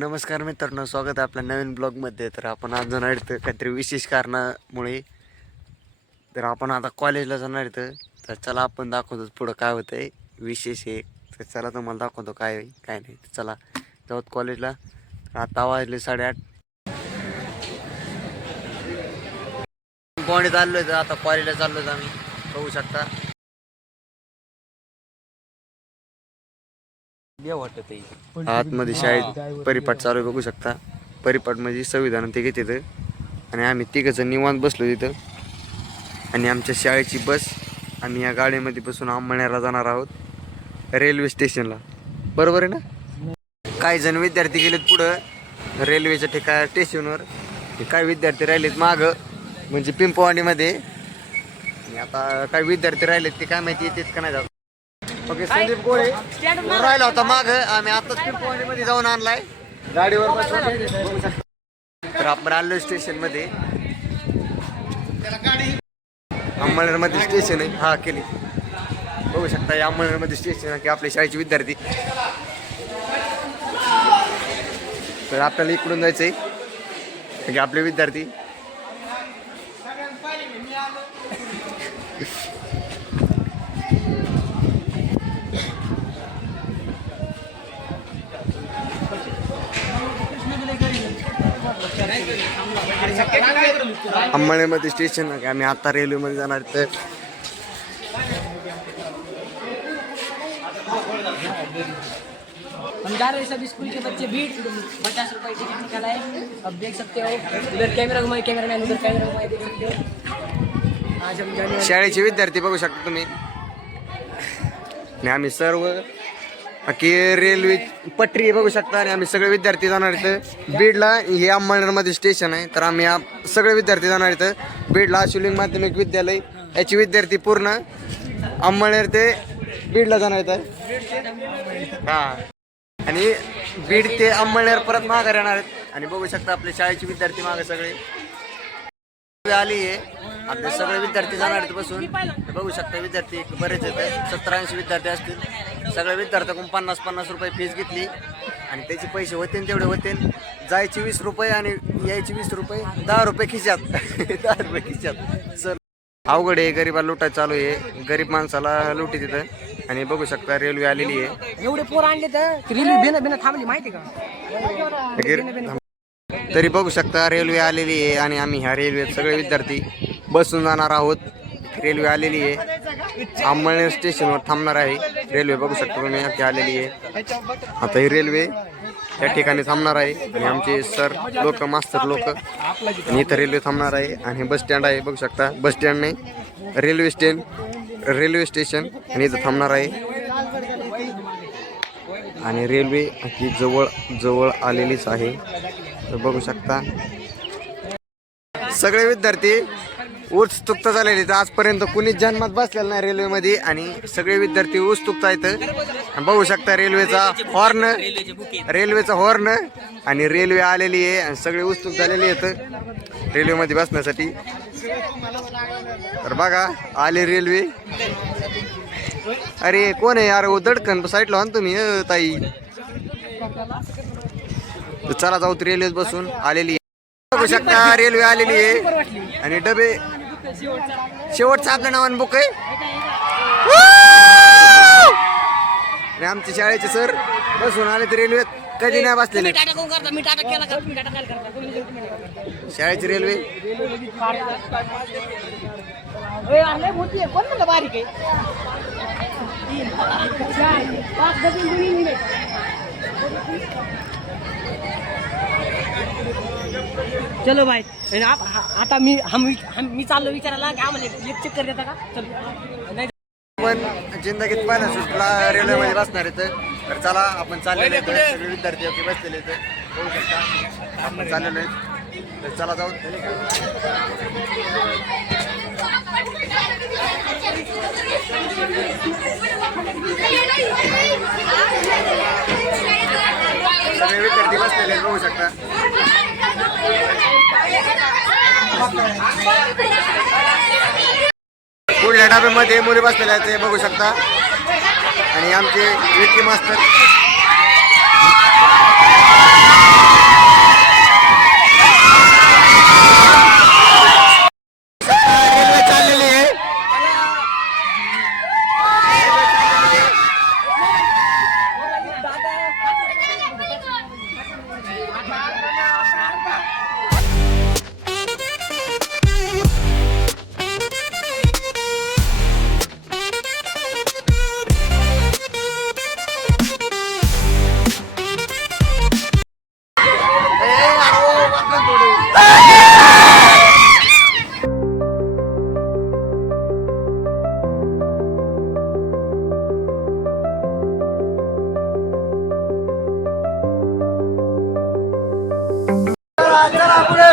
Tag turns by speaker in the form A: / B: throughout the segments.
A: नमस्कार मित्रांनो स्वागत आहे आपल्या नवीन ब्लॉगमध्ये. तर आपण आज जाणार इथं काहीतरी विशेष कारणामुळे. तर आपण आता कॉलेजला जाणार इथं तर चला आपण दाखवतो पुढं काय होतं आहे विशेष हे. तर चला तुम्हाला दाखवतो काय आहे, काय नाही. तर चला जाऊत कॉलेजला. तर आता वाजले साडेआठ. कोणी आहे तर आता कॉलेजला चाललोय आम्ही. बघू शकता. आतमध्ये शाळेत परिपाठ चालू आहे बघू शकता. परिपाठ म्हणजे संविधान ते घेते आणि आम्ही तिघंजण निवांत बसलो तिथं. आणि आमच्या शाळेची बस आम्ही या गाडीमध्ये बसून अंमळण्याला जाणार आहोत. रेल्वे स्टेशनला. बरोबर आहे ना? काही जण विद्यार्थी गेलेत पुढं. रेल्वेच्या ठिकाण स्टेशनवर. काही विद्यार्थी राहिलेत मागं. म्हणजे पिंपवाडीमध्ये. आणि आता काही विद्यार्थी राहिलेत ते काय माहिती येतात का नाही जात. ओके संदीप गोळे राहिला होता माग. आम्ही आताच पिंपवाडी मध्ये जाऊन आणलाय. गाडीवर बसून. बघू शकता. तर आपण आलो स्टेशनमध्ये अंमळनेरमध्ये स्टेशन आहे. हा केली. बघू शकता या अंमळनेरमध्ये स्टेशन आहे की आपल्या शाळेचे विद्यार्थी. तर आपल्याला इकडून जायचंय की आपले विद्यार्थी. अंमळनेरमध्ये स्टेशन आहे. आम्ही आता रेल्वेमध्ये जाणार तर
B: हम हैं सब स्कूल के बच्चे भीड़. पचास रुपए टिकट निकाला है अब देख सकते हो. उधर कैमरा घुमाए कैमरा मैन उधर कैमरा घुमाए देख सकते हो. आज हम जाने वाले
A: शाळेचे विद्यार्थी बघू शकता तुम्ही. आम्ही सर्व की रेल्वे पटरी बघू शकता आणि आम्ही सगळे विद्यार्थी जाणार इथं. बीडला हे अंबळनेरमध्ये स्टेशन आहे तर आम्ही सगळे विद्यार्थी जाणार इथं. बीडला शिवलिंग माध्यमिक विद्यालय याची विद्यार्थी पूर्ण अंबळनेर ते बीडला जाणार इथं. हा. आणि बीड ते अंबळनेर परत माघार येणार आहेत. आणि बघू शकता आपले शाळेचे विद्यार्थी मागे सगळे. आली आहे आपले सगळे विद्यार्थी जाणार आहेत बसून. हे बघू शकता विद्यार्थी बरेच आहेत. सत्तर ऐंशी विद्यार्थी असतील. सगळ्या विद्यार्थ्याकडून पन्नास पन्नास रुपये फीस घेतली. आणि त्याचे पैसे होते तेवढे होते जायचे वीस रुपये आणि यायचे वीस रुपये. दहा रुपये खिशात. दहा रुपये खिशात. सर अवघड आहे गरिबाला लुटायचं चालू आहे. गरीब माणसाला लुटी तिथं आणि बघू शकता रेल्वे आलेली आहे.
B: एवढे पोर आणले तर? रेल्वे बेन बेन थांबली माहिती का?
A: तरी बघू शकता रेल्वे आलेली आहे आणि आम्ही ह्या रेल्वेत सगळे विद्यार्थी बसून जाणार आहोत. रेल्वे आलेली आहे. अंमळनेर स्टेशनवर थांबणार आहे. रेल्वे बघू शकता तुम्ही ती आलेली आहे. आता ही रेल्वे या ठिकाणी थांबणार आहे. आणि आमचे सर लोक मास्तर लोक आणि इथं रेल्वे थांबणार आहे. आणि बस स्टँड आहे बघू शकता. बस स्टँड नाही रेल्वे स्टँड रेल्वे स्टेशन आणि इथं थांबणार आहे. आणि रेल्वे ही जवळ जवळ आलेलीच आहे. तर बघू शकता. सगळे विद्यार्थी उत्सुकता झालेली तर आजपर्यंत कुणीच जन्मात बसलेलं नाही रेल्वेमध्ये आणि सगळे विद्यार्थी उत्सुकता येत आणि बघू शकता रेल्वेचा हॉर्न रेल्वेचा हॉर्न आणि रेल्वे आलेली आहे आणि सगळे उत्सुक झालेले आहेत. रेल्वेमध्ये बसण्यासाठी. तर बघा आले रेल्वे. अरे कोण आहे? यार दडकन साईडला आण तुम्ही अ, ताई. तर चला जाऊ रेल्वेत बसून. आलेली आहे. बघू शकता रेल्वे आलेली आहे. आणि डबे शेवटचं आपल्या नावाने बुक आहे. Woo! आणि आमचे शाळेचे सर बसून आले तर रेल्वेत. कधी नाही
B: तुम्ही- तुम्ही-
A: शाळेची रेल्वे.
B: बारीक आहे तीन, चार, पाच डझन दोन्ही निघले. चलो भाई. आणि आप- हा- आता मी हम हम मी चाललो विचारायला. की आम्हाला एक एक चक्कर देता का? चल. नाही.
A: पण जिंदगीत पहिला सुटला रेल्वेमध्ये बसणार इथं तर. चला आपण चाललेलो इथं सगळे विद्यार्थी होते बसलेले इथं बघू शकता. आपण चाललेलो आहे. तर चला जाऊ. सगळे विद्यार्थी बसलेले आहेत, बघू शकता पुढल्या डब्यामध्ये मुली बसलेल्या आहेत ते बघू शकता. आणि आमचे विकी मास्तर. चला पुढे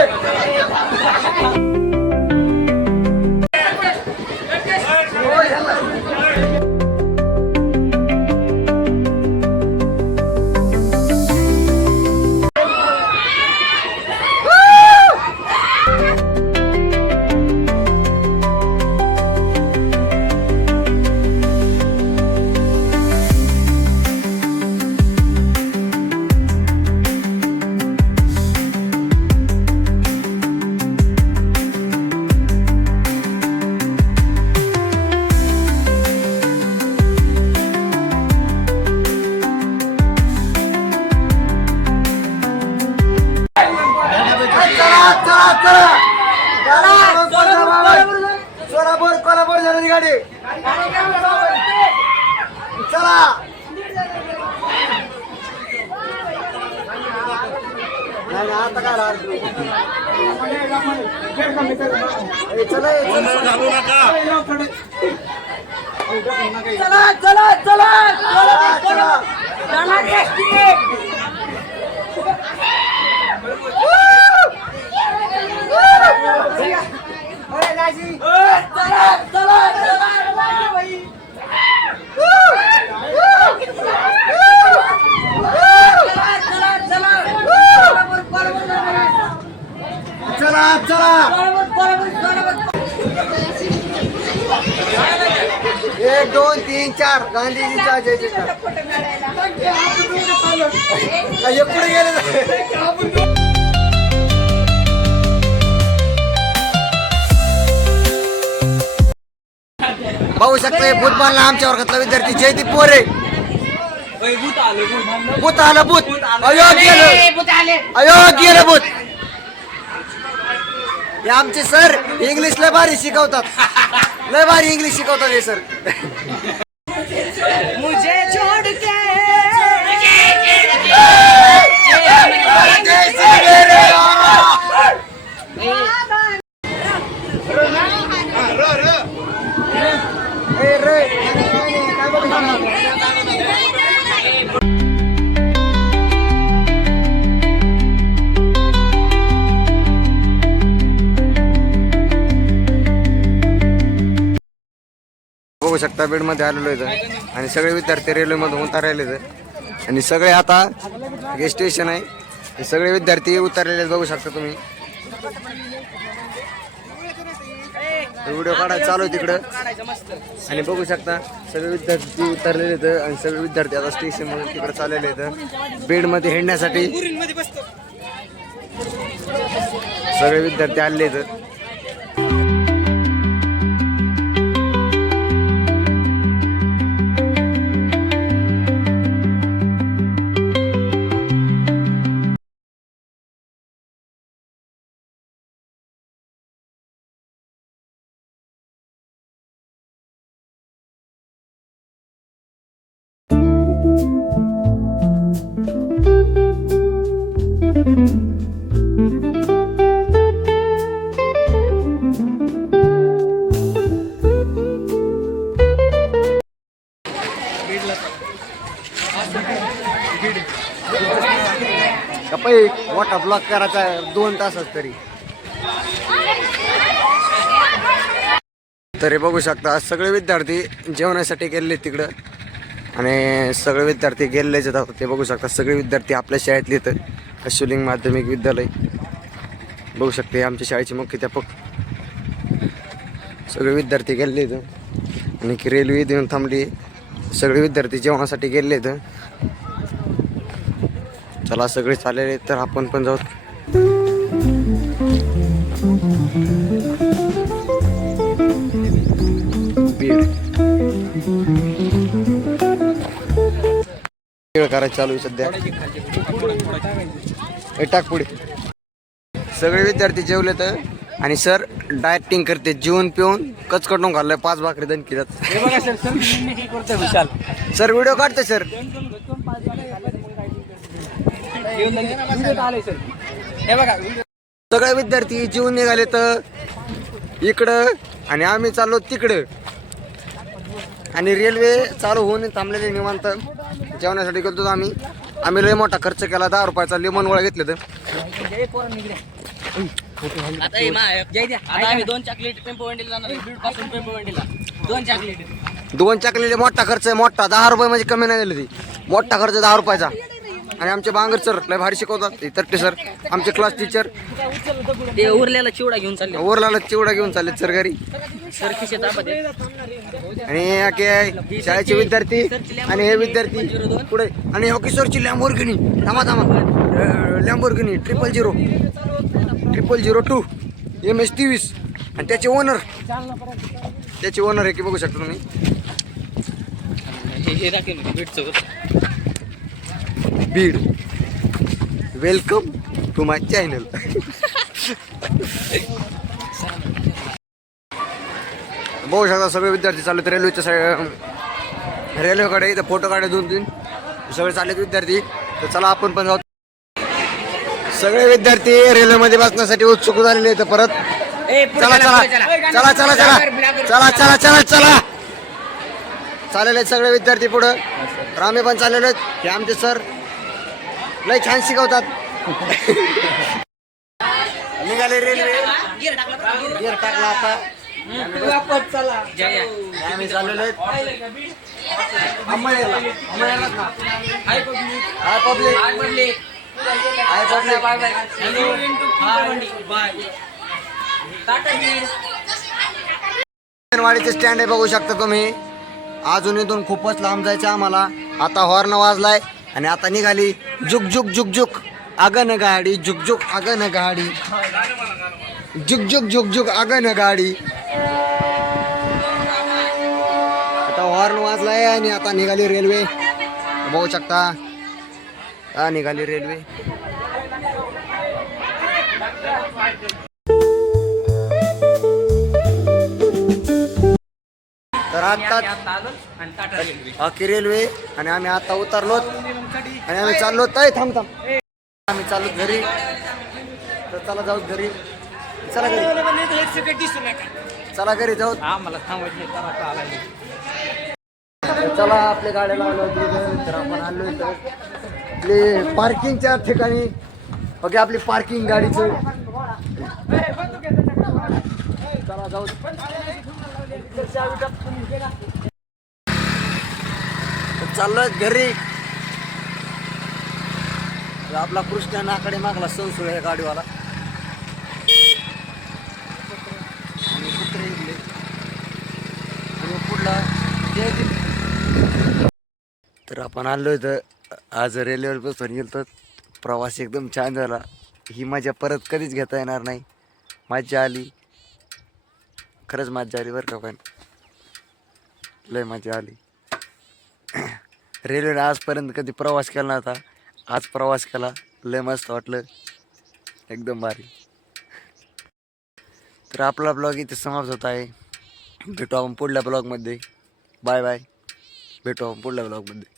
A: नाही, आता काय चला, ए, चला.
B: चला चला चला.
A: चला, चला.
B: चला टेस्टी चला चला. चला चला चला बरोबर बरोबर
A: चला चला. एक दोन तीन चार. गांधीजीचा जय जयकार पुढे गेले पाहू शकता भूत बांधला आमच्या वर्गातला विद्यार्थी जयदीप पोरे. भूत आलं भूत. अयो गेलं अयो गेलं भूत. हे आमचे सर इंग्लिश लय भारी शिकवतात. लय भारी इंग्लिश शिकवतात हे सर. बघू शकता बेडमध्ये आलेलो इथं. आणि सगळे विद्यार्थी रेल्वेमधून उतरलेले इथं आणि सगळे आता हे स्टेशन आहे. हे सगळे विद्यार्थी उतरलेले आहेत, बघू शकता तुम्ही. व्हिडिओ काढायला चालू आहे तिकडं. आणि बघू शकता सगळे विद्यार्थी उतरलेले आहेत आणि सगळे विद्यार्थी आता स्टेशन मधून तिकडे चाललेले आहेत. बेडमध्ये हिंडण्यासाठी सगळे विद्यार्थी आलेले आहेत. कपाई मोठा ब्लॉक करायचा दोन तासात तरी. तरी बघू शकता सगळे विद्यार्थी जेवणासाठी गेलेले तिकडं. आणि सगळे विद्यार्थी गेलेलेच आहेत ते बघू शकता सगळे विद्यार्थी आपल्या शाळेतले इथं शिवलिंग माध्यमिक विद्यालय. बघू शकते आमच्या शाळेचे मुख्याध्यापक. सगळे विद्यार्थी गेलेले इथं आणि की रेल्वे देऊन थांबली. सगळे विद्यार्थी जेवणासाठी गेलेले इथं चला सगळे चाललेले तर आपण पण जाऊ. करायचं चालू आहे सध्या. हे टाक पुढे. सगळे विद्यार्थी जेवले तर आणि सर डायटिंग करते जेवण पिऊन कचकटून घाललंय पाच भाकरी दण किरात
B: सर
A: व्हिडिओ काढते सर. सगळे विद्यार्थी जेवून निघाले तर इकडं आणि आम्ही चाललो तिकडं. आणि रेल्वे चालू होऊन थांबलेले निवांत. जेवण्यासाठी गेलो आम्ही. आम्ही लय मोठा खर्च केला दहा रुपयाचा लिमन वळा घेतलं तर.
B: जय पोरं निघल्या
C: आता हे मा-
B: जय द्या.
C: आता आम्ही दोन चॉकलेट दोन
A: दोन मोठा खर्च आहे मोठा. दहा रुपये म्हणजे कमी नाही दिले ती. मोठा खर्च दहा रुपयाचा. आणि आमचे बांगर सर लय भारी शिकवतात. तट्टे सर आमचे क्लास टीचर
C: ते उरलेला चिवडा घेऊन चालले.
A: ओरलाला चिवडा घेऊन चालले सर घरी. आणि हे शाळेचे विद्यार्थी आणि हे विद्यार्थी पुढे. आणि हॉकी सरची लॅम्बोर्गिनी थांबा थांबा. Lamborghini triple zero triple zero two M S तेवीस आणि त्याचे ओनर त्याचे ओनर आहे की बघू शकता तुम्ही.
C: Beed.
A: Welcome to my channel बघू शकता सगळे विद्यार्थी चालले आहेत रेल्वेच्या साईड रेल्वेकडे इथं फोटो काढले दोन तीन. सगळे चाललेत विद्यार्थी. तर चला आपण पण जाऊ. सगळे विद्यार्थी रेल्वेमध्ये बसण्यासाठी उत्सुक झालेले आहेत. परत चला चला चला. चला. चला चला चला. चला चला चाललेले सगळे विद्यार्थी पुढं. तर आम्ही पण चाललेलो आहेत. हे आमचे सर. लय छान शिकवतात. निघाले रेल्वे. गिअर टाकला आता. आम्ही चाललेलो. Hi public. Hi public. वाडीचे stand आहे बघू शकता तुम्ही. अजून इथून खूपच लांब जायचं आम्हाला. आता हॉर्न वाजलाय. आणि आता निघाली जुक जुक जुक जुक आगन गाडी जुक जुक आगन गाडी. जुक जुक जुक जुक आगन गाडी. आता हॉर्न वाजलाय आणि आता निघाली रेल्वे बघू शकता. हा निघाली रेल्वे तर आता
C: टाटा रेल्वे
A: आणि आम्ही आता उतरलोत. आणि आम्ही चाललो ताई थांब थांब. आम्ही चाललो घरी. तर चला जाऊ घरी. चला घरी. चला घरी जाऊ.
C: आम्हाला चला,
A: आपल्या गाड्या लावल्या होती तर आपण आलो इथं. आपली पार्किंगच्या ठिकाणी. ओके आपली पार्किंग गाडीचं. चला जाऊ. चाललोय घरी. आपला कृष्णा नाकडे मागला संसुळ आहे गाडीवाला. आणि कुत्रे इथले आणि पुढला जय तर आपण आलो इथं. आज रेल्वेवर बसून गेलो तर प्रवास एकदम छान झाला. ही मजा परत कधीच घेता येणार नाही. मजा आली. खरंच मज्जा आली बरं का पण. लय मजा आली. रेल्वेने आजपर्यंत कधी प्रवास केला नव्हता. आज प्रवास केला. लय मस्त वाटलं. एकदम भारी. तर आपला ब्लॉग इथे समाप्त होत आहे. भेटू आपण पुढल्या ब्लॉगमध्ये. Bye bye. भेटू आपण पुढल्या ब्लॉगमध्ये.